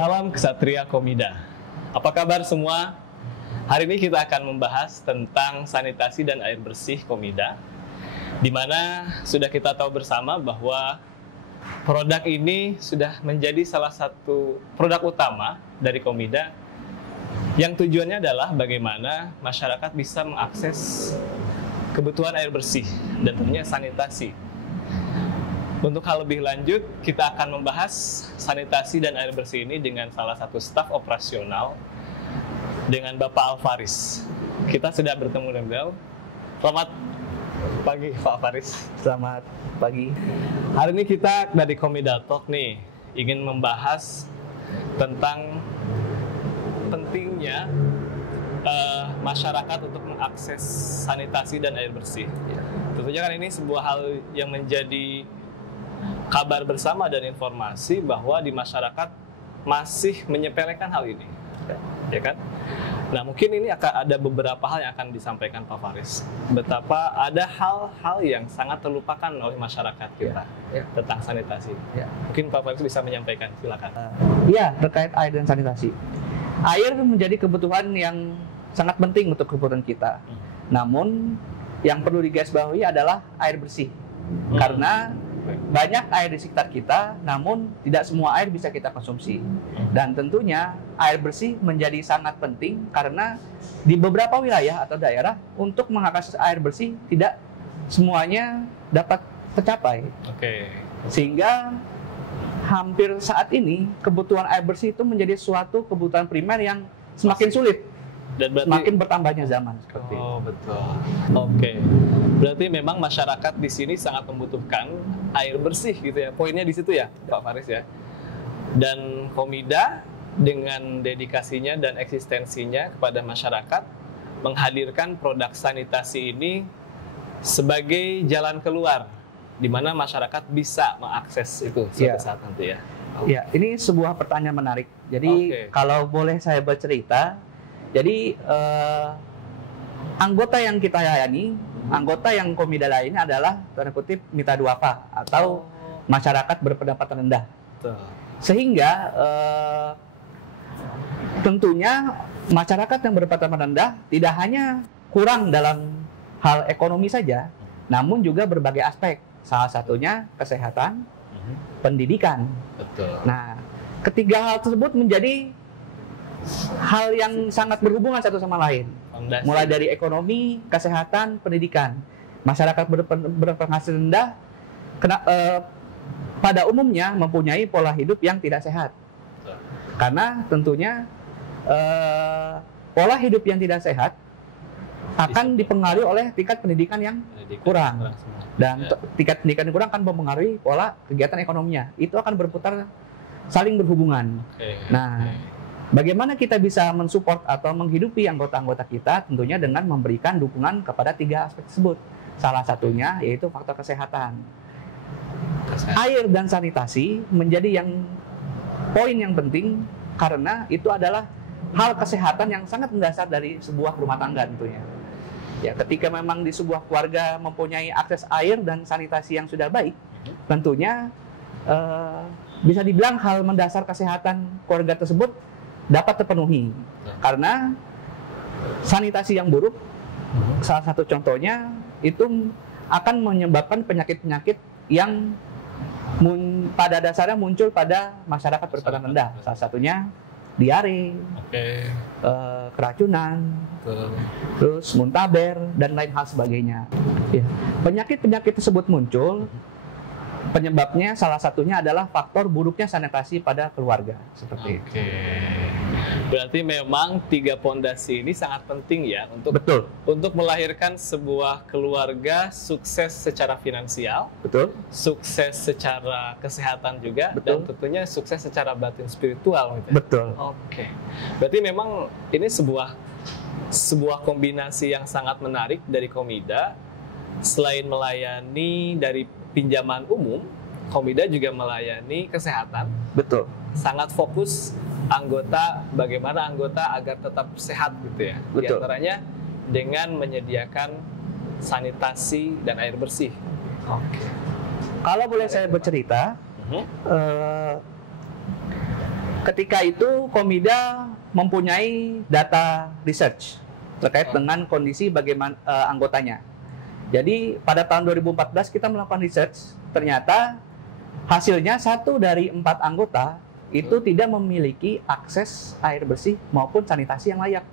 Salam Ksatria Komida. Apa kabar semua? Hari ini kita akan membahas tentang sanitasi dan air bersih Komida, di mana sudah kita tahu bersama bahwa produk ini sudah menjadi salah satu produk utama dari Komida yang tujuannya adalah bagaimana masyarakat bisa mengakses kebutuhan air bersih dan tentunya sanitasi. Untuk hal lebih lanjut, kita akan membahas sanitasi dan air bersih ini dengan salah satu staf operasional, dengan Bapak Alvaris. Kita sudah bertemu dengan beliau. Selamat pagi Pak Alvaris. Selamat pagi. Hari ini kita dari Komida Talk nih, ingin membahas tentang pentingnya masyarakat untuk mengakses sanitasi dan air bersih. Tentunya kan ini sebuah hal yang menjadi kabar bersama dan informasi bahwa di masyarakat masih menyepelekan hal ini, ya kan? Nah, mungkin ini akan ada beberapa hal yang akan disampaikan Pak Faris. Betapa ada hal-hal yang sangat terlupakan oleh masyarakat kita tentang sanitasi. Mungkin Pak Faris bisa menyampaikan, silakan. Iya, terkait air dan sanitasi. Air menjadi kebutuhan yang sangat penting untuk kebutuhan kita. Namun, yang perlu digarisbawahi adalah air bersih. Karena banyak air di sekitar kita, namun tidak semua air bisa kita konsumsi. Dan tentunya air bersih menjadi sangat penting karena di beberapa wilayah atau daerah untuk mengakses air bersih tidak semuanya dapat tercapai. Sehingga hampir saat ini kebutuhan air bersih itu menjadi suatu kebutuhan primer yang semakin sulit. Dan berarti, semakin bertambahnya zaman seperti itu. Betul. Berarti memang masyarakat di sini sangat membutuhkan air bersih gitu ya. Poinnya di situ ya, Pak Faris ya. Dan Komida dengan dedikasinya dan eksistensinya kepada masyarakat menghadirkan produk sanitasi ini sebagai jalan keluar di mana masyarakat bisa mengakses itu suatu saat nanti ya. Ya, ini sebuah pertanyaan menarik. Jadi kalau boleh saya bercerita, jadi anggota yang kita layani, anggota yang Komida layani adalah tanda kutip mitra duafa atau masyarakat berpendapatan rendah. Sehingga tentunya masyarakat yang berpendapatan rendah tidak hanya kurang dalam hal ekonomi saja, namun juga berbagai aspek. Salah satunya kesehatan, pendidikan. Nah, ketiga hal tersebut menjadi hal yang sangat berhubungan satu sama lain. Mulai dari ekonomi, kesehatan, pendidikan. Masyarakat berpenghasilan rendah pada umumnya mempunyai pola hidup yang tidak sehat. Karena tentunya pola hidup yang tidak sehat akan dipengaruhi oleh tingkat pendidikan yang kurang. Dan tingkat pendidikan yang kurang akan mempengaruhi pola kegiatan ekonominya. Itu akan berputar, saling berhubungan. Nah, bagaimana kita bisa mensupport atau menghidupi anggota-anggota kita? Tentunya dengan memberikan dukungan kepada tiga aspek tersebut. Salah satunya yaitu faktor kesehatan. Air dan sanitasi menjadi poin yang penting karena itu adalah hal kesehatan yang sangat mendasar dari sebuah rumah tangga tentunya. Ya, ketika memang di sebuah keluarga mempunyai akses air dan sanitasi yang sudah baik, tentunya bisa dibilang hal mendasar kesehatan keluarga tersebut dapat terpenuhi. Karena sanitasi yang buruk, salah satu contohnya itu akan menyebabkan penyakit-penyakit yang pada dasarnya muncul pada masyarakat berpendapatan rendah. Salah satunya diare, keracunan, terus muntaber, dan lain hal sebagainya. Penyakit-penyakit tersebut muncul, penyebabnya salah satunya adalah faktor buruknya sanitasi pada keluarga. Seperti itu. Berarti memang tiga pondasi ini sangat penting ya untuk melahirkan sebuah keluarga sukses secara finansial, sukses secara kesehatan juga, dan tentunya sukses secara batin spiritual. Berarti memang ini sebuah kombinasi yang sangat menarik dari Komida. Selain melayani dari pinjaman umum, Komida juga melayani kesehatan. Sangat fokus bagaimana anggota agar tetap sehat gitu ya. Di antaranya dengan menyediakan sanitasi dan air bersih. Kalau boleh saya bercerita, Ketika itu Komida mempunyai data research terkait dengan kondisi bagaimana anggotanya. Jadi pada tahun 2014 kita melakukan research, ternyata hasilnya 1 dari 4 anggota itu tidak memiliki akses air bersih maupun sanitasi yang layak.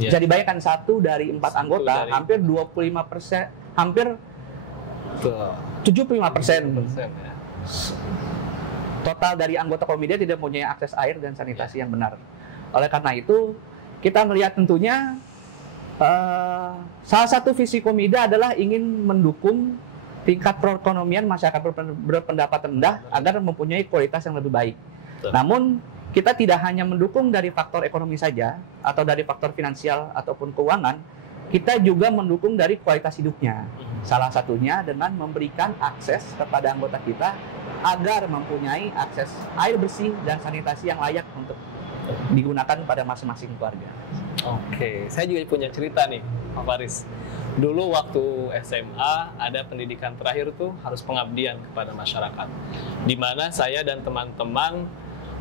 Jadi bayangkan 1 dari 4 anggota, hampir 25%, hampir 75%. Ya. Total dari anggota Komida tidak mempunyai akses air dan sanitasi yang benar. Oleh karena itu, kita melihat tentunya salah satu visi Komida adalah ingin mendukung tingkat perekonomian masyarakat berpendapatan rendah agar mempunyai kualitas yang lebih baik. Namun, kita tidak hanya mendukung dari faktor ekonomi saja, atau dari faktor finansial ataupun keuangan, kita juga mendukung dari kualitas hidupnya. Salah satunya dengan memberikan akses kepada anggota kita agar mempunyai akses air bersih dan sanitasi yang layak untuk digunakan pada masing-masing keluarga. Oke, saya juga punya cerita nih, Pak Faris. Dulu waktu SMA ada pendidikan terakhir tuh harus pengabdian kepada masyarakat, di mana saya dan teman-teman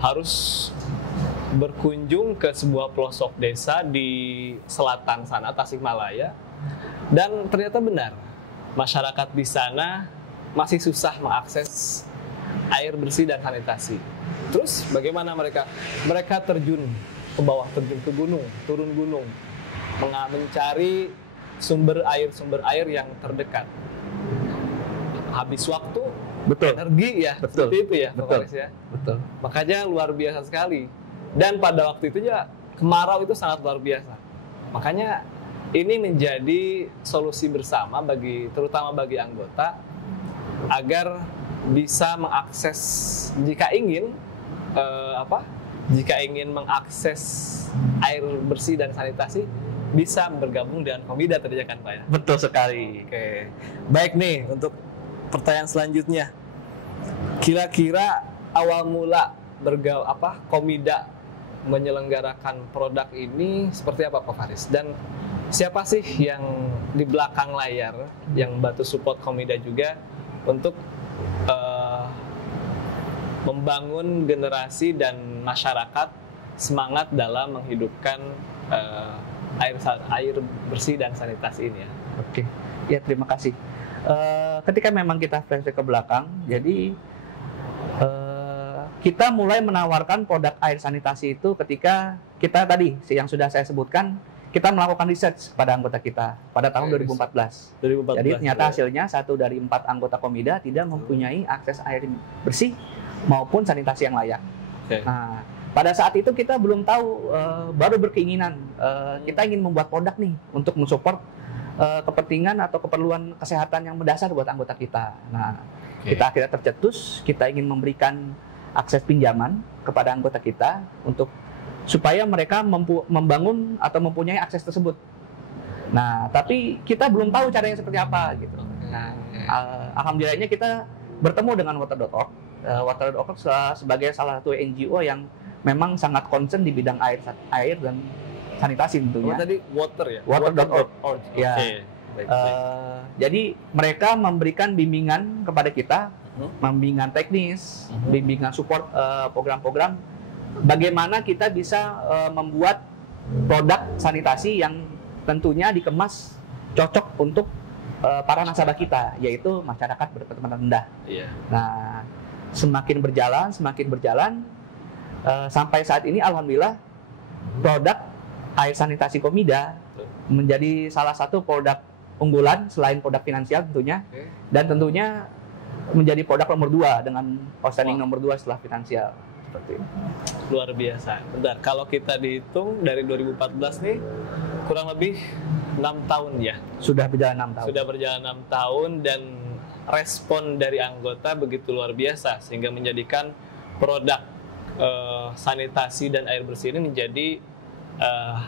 harus berkunjung ke sebuah pelosok desa di selatan sana, Tasikmalaya, dan ternyata benar masyarakat di sana masih susah mengakses air bersih dan sanitasi. Terus bagaimana mereka? Mereka terjun ke bawah, terjun ke gunung, turun gunung, mencari sumber air yang terdekat. Habis waktu, betul, energi ya, betul, seperti itu ya, betul, ya. Betul. Makanya luar biasa sekali. Dan pada waktu itu ya kemarau itu sangat luar biasa. Makanya ini menjadi solusi bersama terutama bagi anggota agar bisa mengakses jika ingin mengakses air bersih dan sanitasi bisa bergabung dengan Komida tadi kan Pak ya. Betul sekali. Oke. Baik nih untuk pertanyaan selanjutnya. Kira-kira awal mula Komida menyelenggarakan produk ini seperti apa Pak Faris? Dan siapa sih yang di belakang layar yang bantu support Komida juga untuk membangun generasi dan masyarakat semangat dalam menghidupkan air bersih dan sanitasi ini ya? Oke, ya terima kasih. Ketika memang kita flashback ke belakang, jadi kita mulai menawarkan produk air sanitasi itu ketika kita tadi yang sudah saya sebutkan, kita melakukan research pada anggota kita pada tahun 2014. Jadi ternyata hasilnya 1 dari 4 anggota Komida tidak mempunyai akses air bersih maupun sanitasi yang layak. Nah, pada saat itu kita belum tahu, baru berkeinginan kita ingin membuat produk nih untuk mensupport kepentingan atau keperluan kesehatan yang mendasar buat anggota kita. Nah, kita akhirnya tercetus, kita ingin memberikan akses pinjaman kepada anggota kita untuk supaya mereka membangun atau mempunyai akses tersebut. Nah, tapi kita belum tahu caranya seperti apa gitu. Nah, alhamdulillahnya kita bertemu dengan Water.org. Water.org sebagai salah satu NGO yang memang sangat concern di bidang air dan sanitasi tentunya. Tadi water ya? Water.org. Ya. Baik. Jadi mereka memberikan bimbingan kepada kita, bimbingan teknis, bimbingan support program-program bagaimana kita bisa membuat produk sanitasi yang tentunya dikemas cocok untuk para nasabah kita, yaitu masyarakat berpendapatan rendah. Nah, semakin berjalan sampai saat ini alhamdulillah produk air sanitasi Komida menjadi salah satu produk unggulan selain produk finansial tentunya, dan tentunya menjadi produk nomor 2 dengan outstanding nomor 2 setelah finansial. Seperti itu. Luar biasa. Bentar, kalau kita dihitung dari 2014 nih kurang lebih 6 tahun ya. Sudah berjalan 6 tahun. Sudah berjalan 6 tahun dan respon dari anggota begitu luar biasa sehingga menjadikan produk sanitasi dan air bersih ini menjadi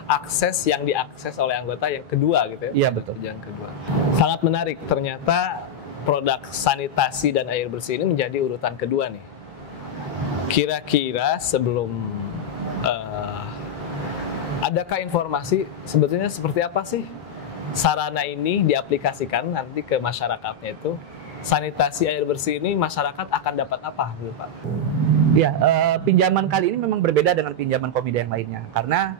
akses yang diakses oleh anggota yang kedua gitu ya. Iya betul. Yang kedua. Sangat menarik, ternyata produk sanitasi dan air bersih ini menjadi urutan kedua nih. Kira-kira sebelum adakah informasi sebetulnya seperti apa sih sarana ini diaplikasikan nanti ke masyarakatnya itu? Sanitasi air bersih ini masyarakat akan dapat apa dulu Pak? Ya, pinjaman kali ini memang berbeda dengan pinjaman Komida yang lainnya, karena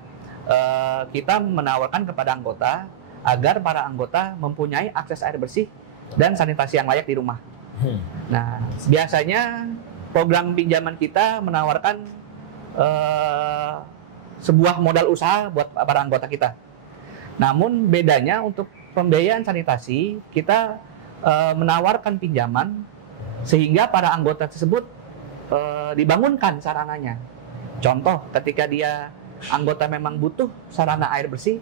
kita menawarkan kepada anggota agar para anggota mempunyai akses air bersih dan sanitasi yang layak di rumah. Nah, biasanya program pinjaman kita menawarkan sebuah modal usaha buat para anggota kita. Namun bedanya untuk pembiayaan sanitasi, kita menawarkan pinjaman sehingga para anggota tersebut dibangunkan sarananya. Contoh, ketika dia anggota memang butuh sarana air bersih,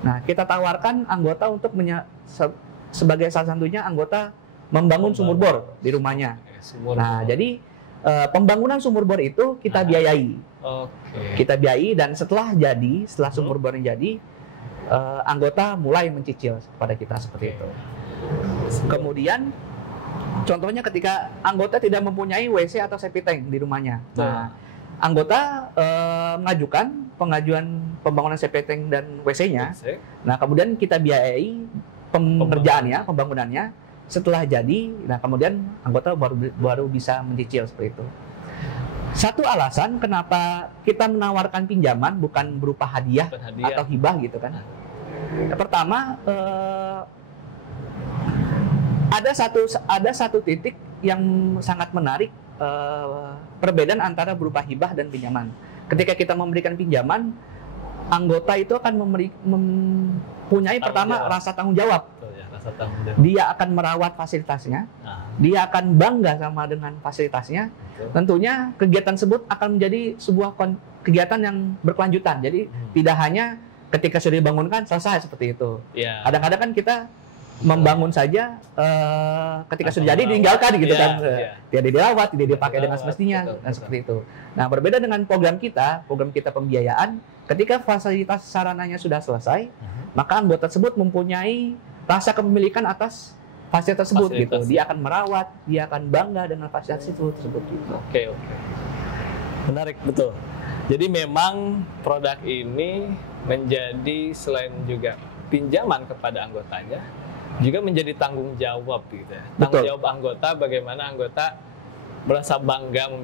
nah kita tawarkan anggota untuk sebagai salah satunya anggota membangun sumur bor di rumahnya. Jadi pembangunan sumur bor itu kita biayai. Kita biayai, dan setelah sumur bor yang jadi, anggota mulai mencicil kepada kita seperti itu. Kemudian contohnya ketika anggota tidak mempunyai WC atau septic tank di rumahnya. Nah, anggota mengajukan pengajuan pembangunan septic tank dan WC-nya. Nah, kemudian kita biayai pengerjaannya, pembangunannya. Setelah jadi, nah kemudian anggota baru bisa mencicil seperti itu. Satu alasan kenapa kita menawarkan pinjaman bukan berupa hadiah atau hibah gitu kan. Yang pertama, ada satu titik yang sangat menarik, perbedaan antara berupa hibah dan pinjaman. Ketika kita memberikan pinjaman, anggota itu akan mempunyai pertama rasa tanggung jawab. Dia akan merawat fasilitasnya, dia akan bangga sama dengan fasilitasnya. Tentunya kegiatan tersebut akan menjadi sebuah kegiatan yang berkelanjutan. Jadi tidak hanya ketika sudah dibangunkan selesai seperti itu. Kadang-kadang kan kita membangun saja, ketika sudah jadi ditinggalkan gitu kan, tidak dirawat, tidak dipakai dengan semestinya, dan seperti itu. Nah, berbeda dengan program kita pembiayaan, ketika fasilitas sarananya sudah selesai, maka anggota tersebut mempunyai rasa kepemilikan atas fasilitas tersebut gitu. Dia akan merawat, dia akan bangga dengan fasilitas itu tersebut gitu. Oke. Menarik, betul. Jadi memang produk ini menjadi selain juga pinjaman kepada anggotanya, juga menjadi tanggung jawab gitu ya. Tanggung jawab anggota, bagaimana anggota merasa bangga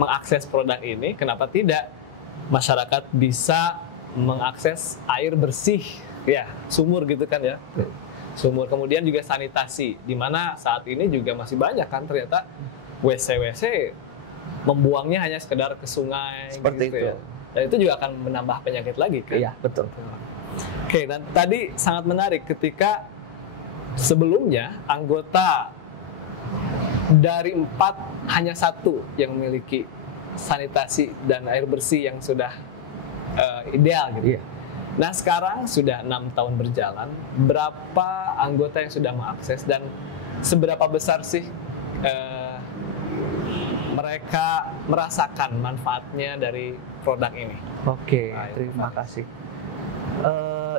mengakses produk ini. Kenapa tidak masyarakat bisa mengakses air bersih, ya, sumur gitu kan ya. Sumur, kemudian juga sanitasi, di mana saat ini juga masih banyak kan ternyata WC membuangnya hanya sekedar ke sungai seperti gitu itu. Ya. Dan itu juga akan menambah penyakit lagi kan. Iya, betul. Oke, dan tadi sangat menarik ketika sebelumnya anggota dari 4 hanya 1 yang memiliki sanitasi dan air bersih yang sudah ideal gitu. Iya. Nah, sekarang sudah 6 tahun berjalan, berapa anggota yang sudah mengakses dan seberapa besar sih mereka merasakan manfaatnya dari produk ini? Oke, terima kasih.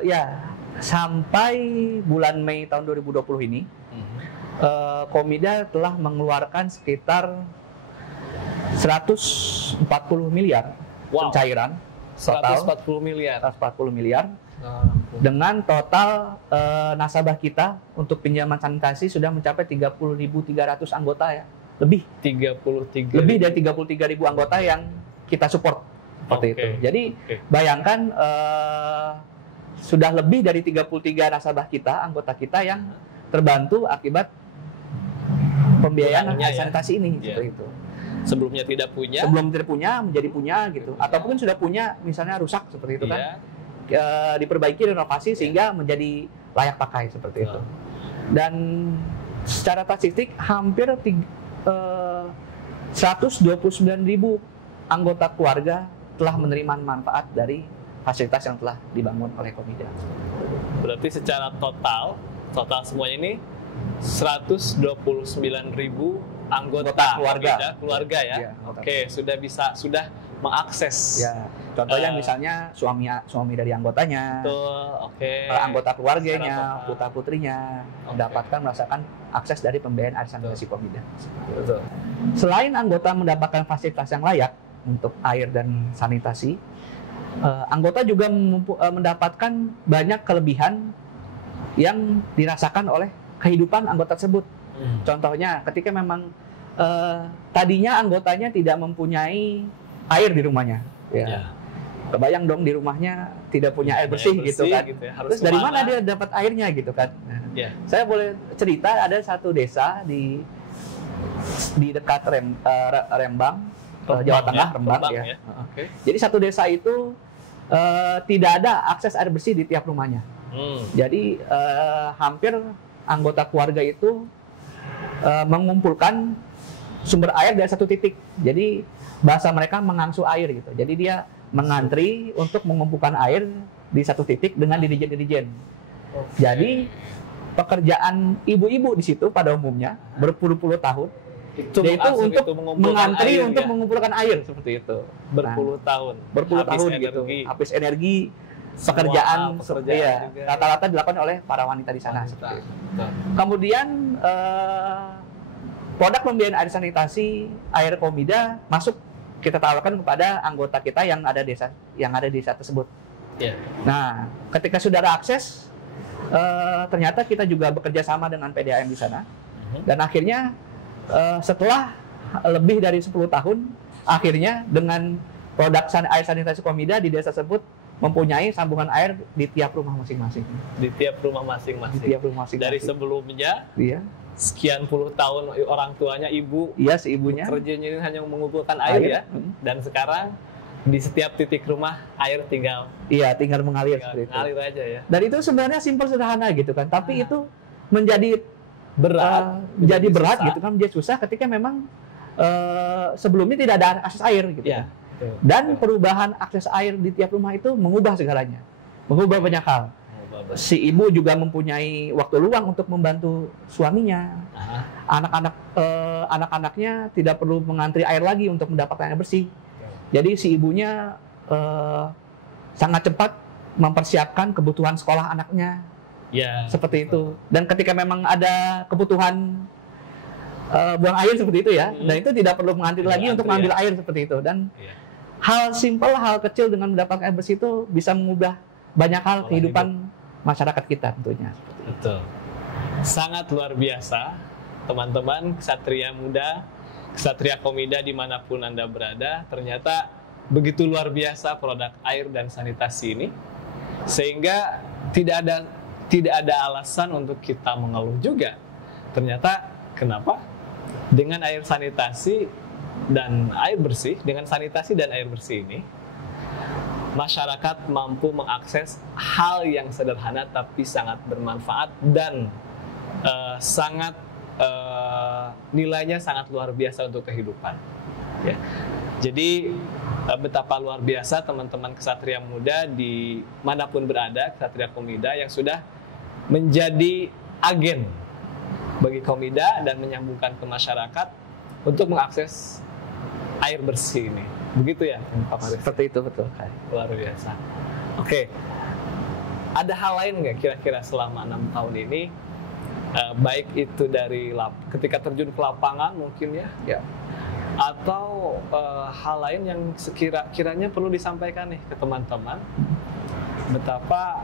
Ya, sampai bulan Mei tahun 2020 ini, Komida telah mengeluarkan sekitar 140 miliar pencairan. 140 miliar. 140 miliar. Dengan total nasabah kita untuk pinjaman sanitasi sudah mencapai 30.300 anggota ya. Lebih dari 33.000 anggota yang kita support seperti itu. Jadi bayangkan sudah lebih dari 33 nasabah kita, anggota kita yang terbantu akibat pembiayaan sanitasi ini seperti itu. Sebelum tidak punya menjadi punya gitu, ataupun sudah punya misalnya rusak seperti itu kan, diperbaiki, renovasi sehingga menjadi layak pakai seperti itu. Dan secara statistik hampir 129.000 anggota keluarga telah menerima manfaat dari fasilitas yang telah dibangun oleh Komida. Berarti secara total semuanya ini 129.000 anggota keluarga ya. Iya, oke, sudah mengakses. Ya, contohnya misalnya suami dari anggotanya. Betul, oke. Anggota keluarganya, putra-putrinya mendapatkan merasakan akses dari pembiayaan air sanitasi Komida. Betul. Selain anggota mendapatkan fasilitas yang layak untuk air dan sanitasi, anggota juga mendapatkan banyak kelebihan yang dirasakan oleh kehidupan anggota tersebut. Contohnya ketika memang tadinya anggotanya tidak mempunyai air di rumahnya. Ya. Kebayang dong di rumahnya tidak punya air bersih gitu kan. Gitu ya. Terus dari mana dia dapat airnya gitu kan. Nah, saya boleh cerita ada satu desa di dekat Rembang, Jawa Tengah, Rembang ya. Okay. Jadi satu desa itu tidak ada akses air bersih di tiap rumahnya. Jadi hampir anggota keluarga itu mengumpulkan sumber air dari satu titik. Jadi bahasa mereka mengangsu air gitu. Jadi dia mengantri untuk mengumpulkan air di satu titik dengan dirijen-dirijen. Jadi pekerjaan ibu-ibu di situ pada umumnya berpuluh-puluh tahun itu untuk mengantri air, untuk mengumpulkan air seperti itu. Berpuluh tahun gitu. Habis energi pekerjaan rata-rata dilakukan oleh para wanita di sana. Seperti itu. Kemudian produk pembiayaan air sanitasi air Komida masuk kita tawarkan kepada anggota kita yang ada di desa tersebut. Nah, ketika sudah ada akses, ternyata kita juga bekerja sama dengan PDAM di sana. Dan akhirnya setelah lebih dari 10 tahun, akhirnya dengan produk air sanitasi Komida di desa tersebut mempunyai sambungan air di tiap rumah masing-masing. Di tiap rumah masing-masing. Dari sebelumnya, sekian puluh tahun orang tuanya ibu, si ibunya kerjanya hanya mengumpulkan air. Dan sekarang di setiap titik rumah air tinggal mengalir seperti itu. Mengalir aja ya. Dan itu sebenarnya simpel sederhana gitu kan, tapi itu menjadi berat gitu kan, menjadi susah ketika memang sebelumnya tidak ada akses air gitu. Dan perubahan akses air di tiap rumah itu mengubah segalanya, mengubah banyak hal. Si ibu juga mempunyai waktu luang untuk membantu suaminya. Anak-anaknya tidak perlu mengantri air lagi untuk mendapatkan air bersih. Jadi si ibunya sangat cepat mempersiapkan kebutuhan sekolah anaknya. Seperti itu. Dan ketika memang ada kebutuhan buang air seperti itu dan itu tidak perlu mengantri lagi untuk mengambil air seperti itu. Dan hal simpel, hal kecil dengan mendapatkan air bersih itu bisa mengubah banyak hal kehidupan masyarakat kita tentunya. Betul. Sangat luar biasa, teman-teman Ksatria Muda, Ksatria Komida dimanapun Anda berada, ternyata begitu luar biasa produk air dan sanitasi ini, sehingga tidak ada alasan untuk kita mengeluh juga. Ternyata kenapa? Dengan air sanitasi dan air bersih, dengan sanitasi dan air bersih ini, masyarakat mampu mengakses hal yang sederhana tapi sangat bermanfaat dan nilainya sangat luar biasa untuk kehidupan. Jadi betapa luar biasa teman-teman Ksatria Muda di manapun berada, Ksatria Komida yang sudah menjadi agen bagi Komida dan menyambungkan ke masyarakat untuk mengakses air bersih ini. Begitu ya, Pak Faris? Seperti itu, betul. Luar biasa. Oke. Ada hal lain nggak kira-kira selama 6 tahun ini, baik itu dari ketika terjun ke lapangan mungkin ya. Atau hal lain yang kiranya perlu disampaikan nih ke teman-teman, betapa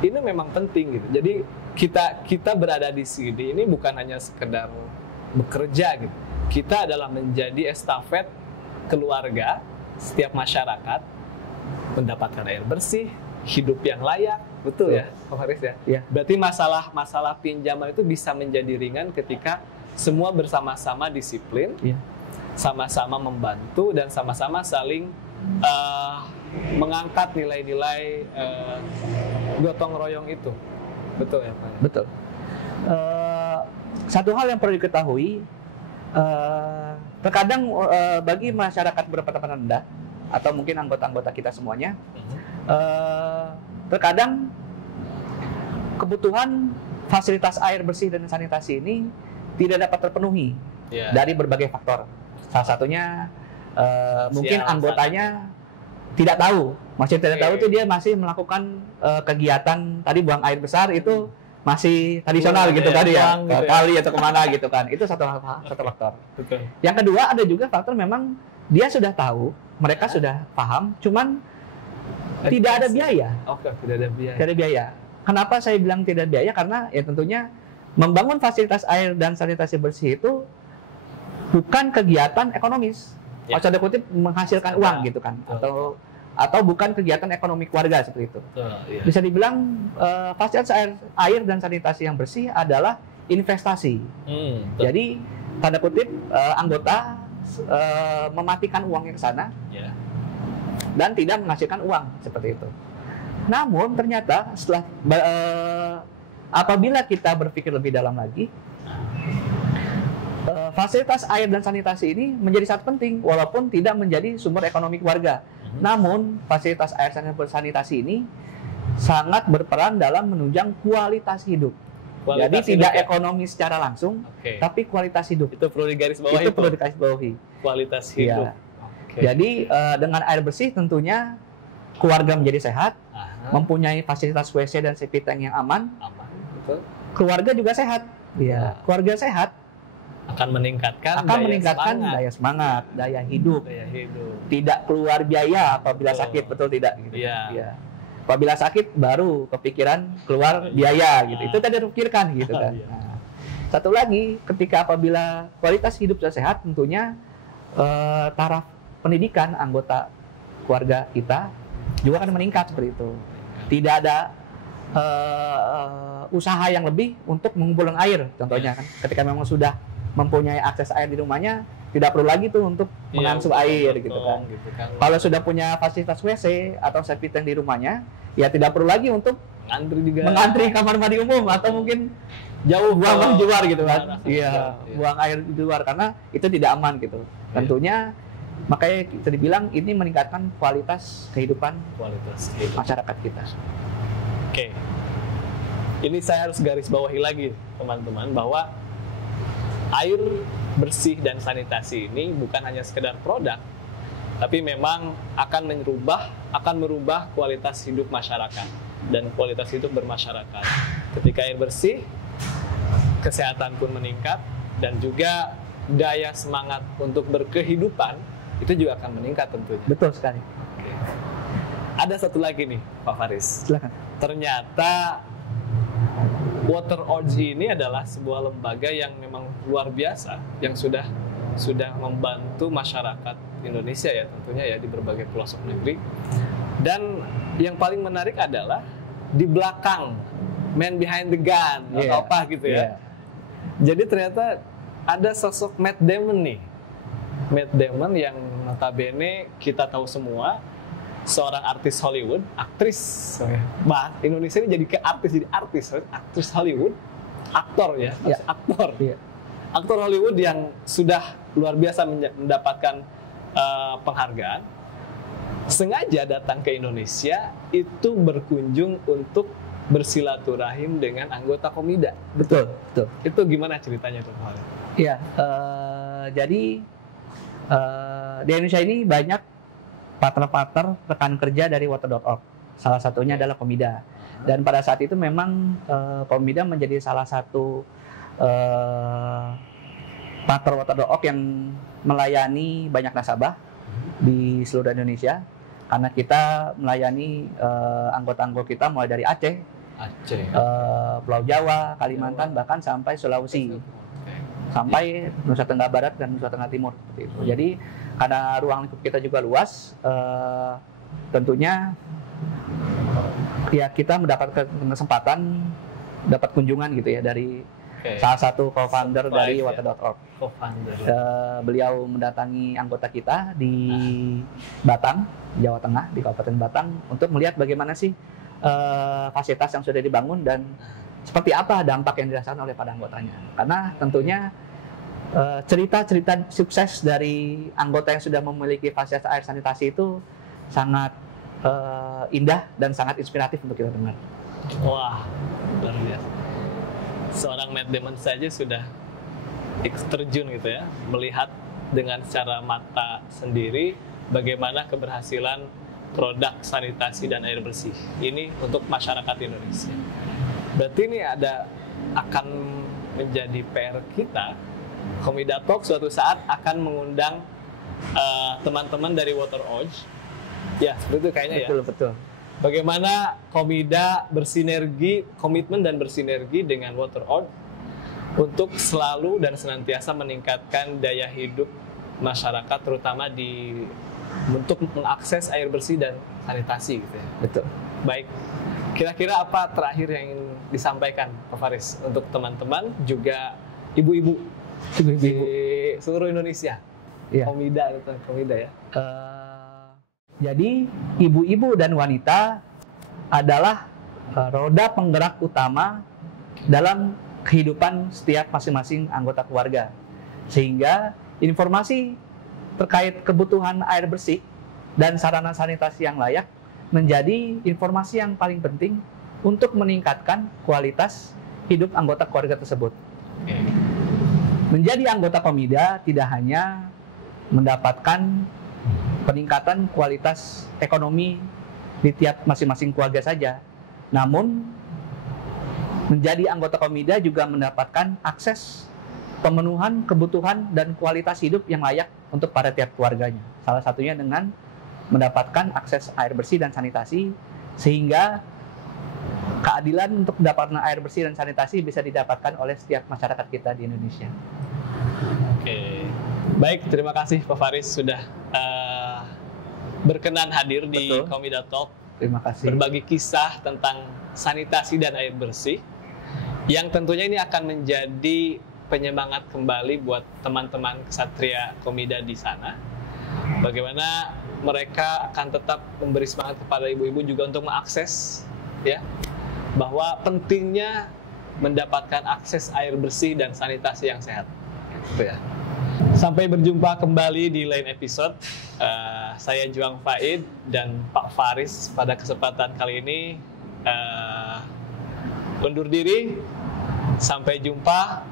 ini memang penting gitu. Jadi kita berada di sini ini bukan hanya sekedar bekerja gitu. Kita adalah menjadi estafet keluarga, setiap masyarakat mendapatkan air bersih, hidup yang layak, betul ya, Pak Faris ya? Berarti masalah pinjaman itu bisa menjadi ringan ketika semua bersama-sama disiplin, sama-sama membantu dan sama-sama saling mengangkat nilai-nilai gotong royong itu, betul ya, Pak? Betul. Satu hal yang perlu diketahui. Terkadang bagi masyarakat berpendapatan rendah atau mungkin anggota-anggota kita semuanya, terkadang kebutuhan fasilitas air bersih dan sanitasi ini tidak dapat terpenuhi dari berbagai faktor. Salah satunya mungkin anggotanya tidak tahu, itu dia masih melakukan kegiatan tadi buang air besar itu masih tradisional gitu kan ya, ke kali atau kemana gitu kan. Itu satu faktor. Betul. Yang kedua ada juga faktor memang dia sudah tahu, mereka sudah paham, cuman tidak ada biaya. Tidak ada biaya. Tidak ada biaya. Kenapa saya bilang tidak ada biaya? Karena ya tentunya membangun fasilitas air dan sanitasi bersih itu bukan kegiatan ekonomis. Ya. Tanda kutip menghasilkan uang gitu kan, atau bukan kegiatan ekonomi keluarga seperti itu. Ya. Bisa dibilang fasilitas air dan sanitasi yang bersih adalah investasi. Jadi tanda kutip anggota mematikan uangnya ke sana ya. dan tidak menghasilkan uang seperti itu. Namun ternyata setelah apabila kita berpikir lebih dalam lagi, fasilitas air dan sanitasi ini menjadi sangat penting walaupun tidak menjadi sumber ekonomi keluarga. Namun fasilitas air dan sanitasi ini sangat berperan dalam menunjang kualitas hidup. Jadi tidak ekonomi secara langsung, tapi kualitas hidup. Itu perlu digarisbawahi. Itu perlu digarisbawahi. Kualitas hidup. Ya. Jadi dengan air bersih tentunya keluarga menjadi sehat, mempunyai fasilitas WC dan septic tank yang aman. Betul. Keluarga juga sehat. Ya. Keluarga sehat akan meningkatkan daya semangat, daya hidup. Tidak keluar biaya apabila sakit, betul tidak? Gitu. Ya. Apabila sakit baru kepikiran keluar biaya gitu. Itu tadi dipikirkan gitu kan. Nah, satu lagi, ketika apabila kualitas hidup sudah sehat, tentunya taraf pendidikan anggota keluarga kita juga akan meningkat seperti itu. Tidak ada usaha yang lebih untuk mengumpulkan air, contohnya kan. Ketika memang sudah mempunyai akses air di rumahnya, tidak perlu lagi tuh untuk mengasuh air gitu kan. Kalau sudah punya fasilitas WC atau septic tank di rumahnya, ya tidak perlu lagi untuk mengantri kamar mandi umum atau mungkin jauh buang di luar gitu kan. Iya, buang air di luar karena itu tidak aman gitu. Tentunya makanya kita dibilang ini meningkatkan kualitas kehidupan masyarakat kita. Oke. Ini saya harus garis bawahi lagi teman-teman bahwa air bersih dan sanitasi ini bukan hanya sekedar produk, tapi memang akan merubah kualitas hidup masyarakat dan kualitas hidup bermasyarakat. Ketika air bersih, kesehatan pun meningkat dan juga daya semangat untuk berkehidupan itu juga akan meningkat tentunya. Betul sekali. Oke. Ada satu lagi nih, Pak Faris. Silakan. Ternyata Water Orgy ini adalah sebuah lembaga yang memang luar biasa, yang sudah membantu masyarakat Indonesia ya tentunya ya di berbagai pelosok negeri. Dan yang paling menarik adalah di belakang, man behind the gun atau apa gitu ya. Jadi ternyata ada sosok Matt Damon nih. Matt Damon yang notabene kita tahu semua seorang artis Hollywood, aktris. Indonesia ini jadi artis Hollywood, aktor ya, aktor. Aktor Hollywood yang sudah luar biasa mendapatkan penghargaan. Sengaja datang ke Indonesia itu berkunjung untuk bersilaturahim dengan anggota Komida. Betul. Itu gimana ceritanya tuh, Pak? Iya, jadi di Indonesia ini banyak partner-partner rekan kerja dari water.org. Salah satunya adalah Komida. Dan pada saat itu memang Komida menjadi salah satu partner water.org yang melayani banyak nasabah di seluruh Indonesia. Karena kita melayani anggota-anggota kita mulai dari Aceh, Pulau Jawa, Kalimantan, bahkan sampai Sulawesi. Sampai Nusa Tenggara Barat dan Nusa Tenggara Timur seperti itu. Jadi karena ruang lingkup kita juga luas, tentunya ya kita mendapatkan kesempatan dapat kunjungan gitu ya dari salah satu co-founder dari water.org. Beliau mendatangi anggota kita di Batang, Jawa Tengah, di Kabupaten Batang untuk melihat bagaimana sih fasilitas yang sudah dibangun dan seperti apa dampak yang dirasakan oleh para anggotanya. Karena tentunya cerita-cerita sukses dari anggota yang sudah memiliki fasilitas air sanitasi itu sangat indah dan sangat inspiratif untuk kita dengar. Wah, luar biasa. Seorang Matt Damon saja sudah terjun gitu ya, melihat dengan secara mata sendiri bagaimana keberhasilan produk sanitasi dan air bersih ini untuk masyarakat Indonesia. Berarti ini akan menjadi PR kita. Komida Talk suatu saat akan mengundang teman-teman dari Water Org. Ya, seperti itu kayaknya. Betul. Bagaimana Komida bersinergi, komitmen dan bersinergi dengan Water Org untuk selalu dan senantiasa meningkatkan daya hidup masyarakat, terutama untuk mengakses air bersih dan sanitasi gitu ya. Betul. Baik, kira-kira apa terakhir yang ingin disampaikan Pak Faris untuk teman-teman juga ibu-ibu di seluruh Indonesia? Iya. Komida ya. Jadi ibu-ibu dan wanita adalah roda penggerak utama dalam kehidupan setiap masing-masing anggota keluarga. Sehingga informasi terkait kebutuhan air bersih dan sarana sanitasi yang layak menjadi informasi yang paling penting untuk meningkatkan kualitas hidup anggota keluarga tersebut. Menjadi anggota Komida tidak hanya mendapatkan peningkatan kualitas ekonomi di tiap masing-masing keluarga saja, namun menjadi anggota Komida juga mendapatkan akses pemenuhan kebutuhan dan kualitas hidup yang layak untuk para tiap keluarganya. Salah satunya dengan mendapatkan akses air bersih dan sanitasi, sehingga keadilan untuk mendapatkan air bersih dan sanitasi bisa didapatkan oleh setiap masyarakat kita di Indonesia. Oke, baik, terima kasih Pak Faris sudah berkenan hadir di Komida Talk. Terima kasih. Berbagi kisah tentang sanitasi dan air bersih, yang tentunya ini akan menjadi penyemangat kembali buat teman-teman kesatria Komida di sana. Bagaimana mereka akan tetap memberi semangat kepada ibu-ibu juga untuk mengakses, ya, bahwa pentingnya mendapatkan akses air bersih dan sanitasi yang sehat. Gitu ya. Sampai berjumpa kembali di lain episode. Saya Juang Faid dan Pak Faris pada kesempatan kali ini undur diri. Sampai jumpa.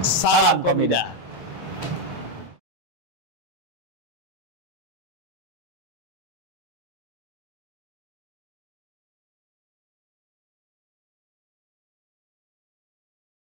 Salam Komida.